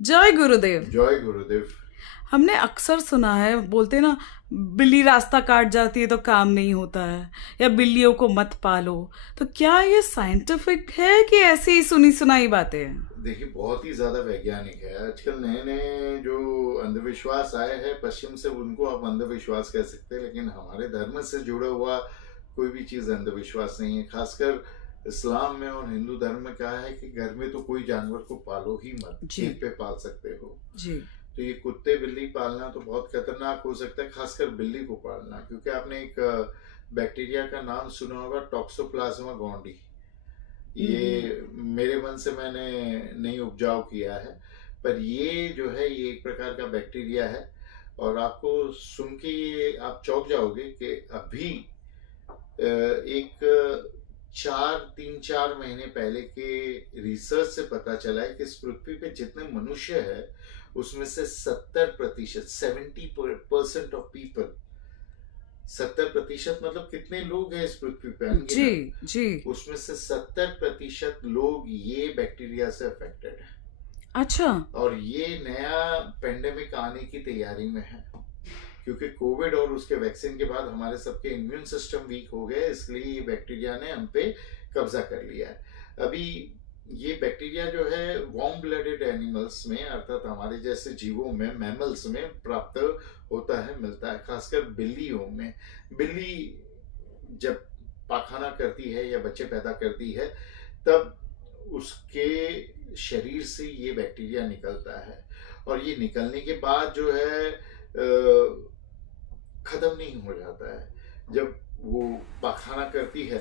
जय गुरुदेव। जय गुरुदेव। हमने अक्सर सुना है, बोलते ना, बिल्ली रास्ता काट जाती है तो काम नहीं होता है, या बिल्लियों को मत पालो। तो क्या ये साइंटिफिक है कि ऐसी ही सुनी सुनाई बातें हैं? देखिए, बहुत ही ज्यादा वैज्ञानिक है। आजकल नए नए जो अंधविश्वास आए हैं पश्चिम से, उनको आप अंधविश्वास कह सकते हैं, लेकिन हमारे धर्म से जुड़ा हुआ कोई भी चीज अंधविश्वास नहीं है। खासकर इस्लाम में और हिंदू धर्म में कहा है कि घर में तो कोई जानवर को पालो ही मत, जी। खेत पे पाल सकते हो। जी। तो ये कुत्ते बिल्ली पालना तो बहुत खतरनाक हो सकता है, खासकर बिल्ली को पालना, क्योंकि आपने एक बैक्टीरिया का नाम सुना होगा, टॉक्सोप्लाज्मा गोंडी। हम्म। ये मेरे मन से मैंने नहीं उपजाऊ किया है, पर ये जो है ये एक प्रकार का बैक्टीरिया है। और आपको सुन के ये आप चौंक जाओगे कि अभी एक 3-4 महीने पहले के रिसर्च से पता चला है कि इस पृथ्वी पे जितने मनुष्य है उसमें से 70%, 70% ऑफ पीपल, 70% मतलब कितने लोग हैं इस पृथ्वी पे, जी। अनगिनत। जी। उसमें से 70% लोग ये बैक्टीरिया से अफेक्टेड है। अच्छा। और ये नया पेंडेमिक आने की तैयारी में है, क्योंकि कोविड और उसके वैक्सीन के बाद हमारे सबके इम्यून सिस्टम वीक हो गए, इसलिए ये बैक्टीरिया ने हम पे कब्जा कर लिया है। अभी ये बैक्टीरिया जो है वार्म ब्लडेड एनिमल्स में, अर्थात हमारे जैसे जीवों में, मैमल्स में प्राप्त होता है, मिलता है, खासकर बिल्लियों में। बिल्ली जब पाखाना करती है या बच्चे पैदा करती है, तब उसके शरीर से ये बैक्टीरिया निकलता है। और ये निकलने के बाद जो है खत्म नहीं हो जाता है। जब वो पाखाना करती है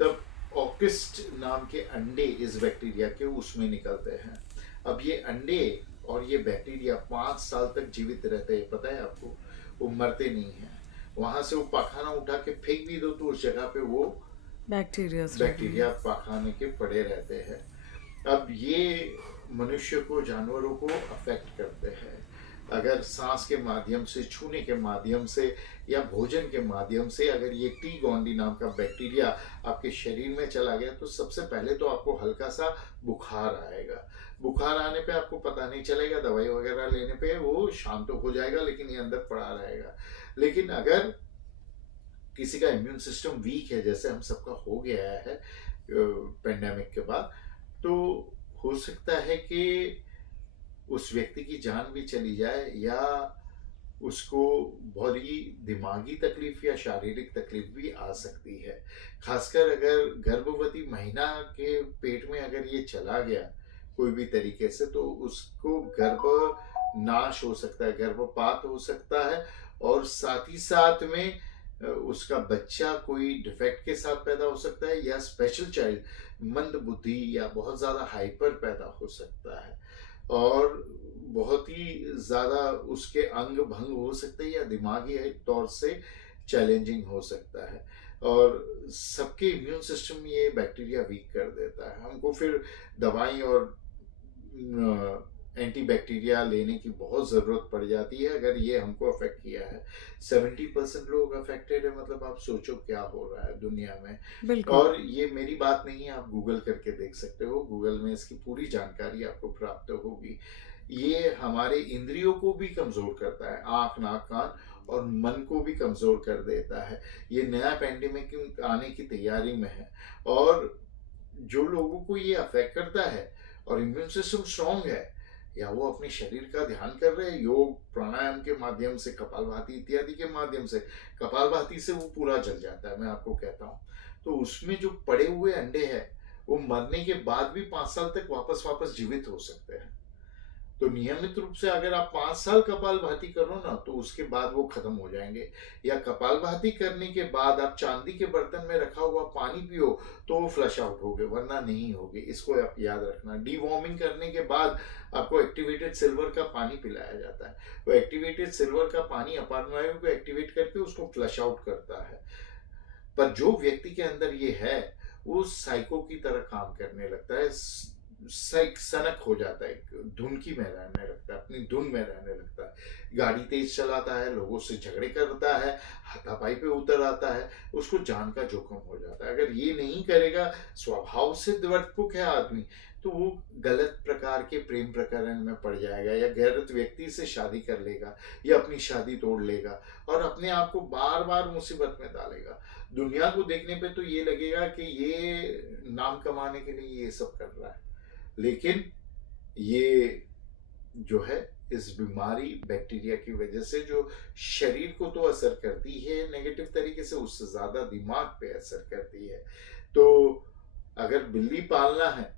तब ऑकिस्ट नाम के अंडे इस बैक्टीरिया के उसमें निकलते हैं। अब ये अंडे और ये बैक्टीरिया 5 साल तक जीवित रहते हैं, पता है आपको। वो मरते नहीं हैं। वहां से वो पाखाना उठा के फेंक भी दो तो उस जगह पे वो बैक्टीरिया पाखाने के पड़े रहते हैं। अब ये मनुष्य को, जानवरों को अफेक्ट करते हैं। अगर सांस के माध्यम से, छूने के माध्यम से या भोजन के माध्यम से अगर ये टी गोंडी नाम का बैक्टीरिया आपके शरीर में चला गया, तो सबसे पहले तो आपको हल्का सा बुखार आएगा। बुखार आने पे आपको पता नहीं चलेगा, दवाई वगैरह लेने पे वो शांत तो हो जाएगा, लेकिन ये अंदर पड़ा रहेगा। लेकिन अगर किसी का इम्यून सिस्टम वीक है, जैसे हम सबका हो गया है पेंडेमिक के बाद, तो हो सकता है कि उस व्यक्ति की जान भी चली जाए, या उसको बड़ी दिमागी तकलीफ या शारीरिक तकलीफ भी आ सकती है। खासकर अगर गर्भवती महिला के पेट में अगर ये चला गया कोई भी तरीके से, तो उसको गर्भ नाश हो सकता है, गर्भपात हो सकता है। और साथ ही साथ में उसका बच्चा कोई डिफेक्ट के साथ पैदा हो सकता है, या स्पेशल चाइल्ड मंद बुद्धि या बहुत ज़्यादा हाइपर पैदा हो सकता है। और बहुत ही ज़्यादा उसके अंग भंग हो सकते हैं, या दिमागी तौर से चैलेंजिंग हो सकता है। और सबके इम्यून सिस्टम ये बैक्टीरिया वीक कर देता है। हमको फिर दवाई और एंटीबैक्टीरिया लेने की बहुत ज़रूरत पड़ जाती है अगर ये हमको अफेक्ट किया है। 70% लोग अफेक्टेड है, मतलब आप सोचो क्या हो रहा है दुनिया में। बिल्कुल। और ये मेरी बात नहीं है, आप गूगल करके देख सकते हो, गूगल में इसकी पूरी जानकारी आपको प्राप्त होगी। ये हमारे इंद्रियों को भी कमज़ोर करता है, आँख नाक कान और मन को भी कमज़ोर कर देता है। ये नया पेंडेमिक आने की तैयारी में है। और जो लोगों को ये अफेक्ट करता है और इम्यून सिस्टम स्ट्रांग है, या वो अपने शरीर का ध्यान कर रहे हैं, योग प्राणायाम के माध्यम से, कपालभाति इत्यादि के माध्यम से, कपालभाति से वो पूरा जल जाता है, मैं आपको कहता हूँ। तो उसमें जो पड़े हुए अंडे हैं, वो मरने के बाद भी 5 साल तक वापस वापस जीवित हो सकते हैं। तो नियमित रूप से अगर आप 5 साल कपालभाति करो ना, तो उसके बाद वो खत्म हो जाएंगे। या कपालभाति करने के बाद आप चांदी के बर्तन में रखा हुआ पानी पियो तो वो फ्लश आउट होगे, वरना नहीं होगे। इसको आप याद रखना। डीवॉर्मिंग करने के बाद आपको एक्टिवेटेड सिल्वर का पानी पिलाया जाता है। वो एक्टिवेटेड सिल्वर का पानी अपान वायु को एक्टिवेट करके उसको फ्लश आउट करता है। पर जो व्यक्ति के अंदर ये है, वो साइको की तरह काम करने लगता है, सनक हो जाता है, एक धुनकी में रहने लगता है, अपनी धुन में रहने लगता है, गाड़ी तेज चलाता है, लोगों से झगड़े करता है, हाथापाई पे उतर आता है, उसको जान का जोखिम हो जाता है। अगर ये नहीं करेगा, स्वभाव से द्वटपुक है आदमी, तो वो गलत प्रकार के प्रेम प्रकरण में पड़ जाएगा, या गलत व्यक्ति से शादी कर लेगा, या अपनी शादी तोड़ लेगा और अपने आप को बार बार मुसीबत में डालेगा। दुनिया को देखने पे तो ये लगेगा कि ये नाम कमाने के लिए ये सब कर रहा है, लेकिन ये जो है, इस बीमारी बैक्टीरिया की वजह से जो शरीर को तो असर करती है नेगेटिव तरीके से, उससे ज्यादा दिमाग पे असर करती है। तो अगर बिल्ली पालना है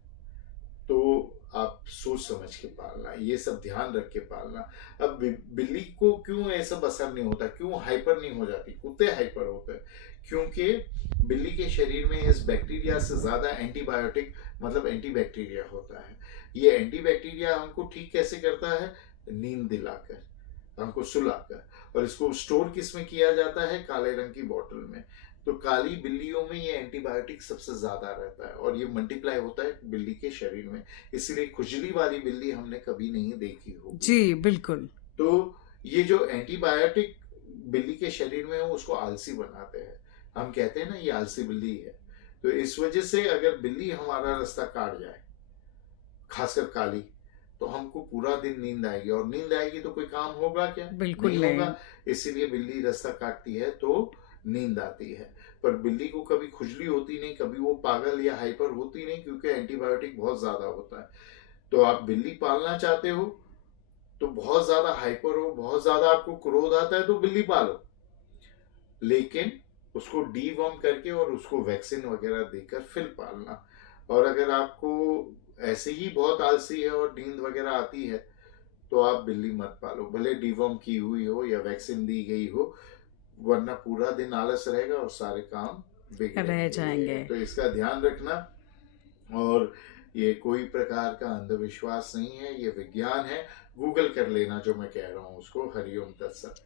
तो आप सोच समझ के पालना, ये सब ध्यान रख के पालना। अब बिल्ली को क्यों ये सब असर नहीं होता, क्यों हाइपर नहीं हो जाती? कुत्ते हाइपर होते हैं क्योंकि बिल्ली के शरीर में इस बैक्टीरिया से ज्यादा एंटीबायोटिक मतलब एंटीबैक्टीरिया होता है। ये एंटीबैक्टीरिया हमको ठीक कैसे करता है? नींद दिलाकर, हमको सुलाकर। और इसको स्टोर किस में किया जाता है? काले रंग की बोतल में। तो काली बिल्लियों में ये एंटीबायोटिक सबसे ज्यादा रहता है और ये मल्टीप्लाई होता है बिल्ली के शरीर में, इसलिए खुजली वाली बिल्ली हमने कभी नहीं देखी होगी। जी बिल्कुल। तो ये जो एंटीबायोटिक बिल्ली के शरीर में है उसको आलसी बनाते हैं। हम कहते हैं ना ये आलसी बिल्ली है। तो इस वजह से अगर बिल्ली हमारा रास्ता काट जाए, खासकर काली, तो हमको पूरा दिन नींद आएगी, और नींद आएगी तो कोई काम होगा क्या? बिल्कुल नहीं नहीं। होगा। इसीलिए बिल्ली रास्ता काटती है तो नींद आती है, पर बिल्ली को कभी खुजली होती नहीं, कभी वो पागल या हाइपर होती नहीं, क्योंकि एंटीबायोटिक बहुत ज्यादा होता है। तो आप बिल्ली पालना चाहते हो तो बहुत ज्यादा हाइपर हो, बहुत ज्यादा आपको क्रोध आता है, तो बिल्ली पालो, लेकिन उसको डीवॉर्म करके और उसको वैक्सीन वगैरह देकर फिर पालना। और अगर आपको ऐसे ही बहुत आलसी है और नींद वगैरह आती है तो आप बिल्ली मत पालो, भले डीवॉर्म की हुई हो या वैक्सीन दी गई हो, वरना पूरा दिन आलस रहेगा और सारे काम रह बिगड़ेंगे। जाएंगे। तो इसका ध्यान रखना। और ये कोई प्रकार का अंधविश्वास नहीं है, ये विज्ञान है। गूगल कर लेना जो मैं कह रहा हूँ उसको। हरिओम तत्सत।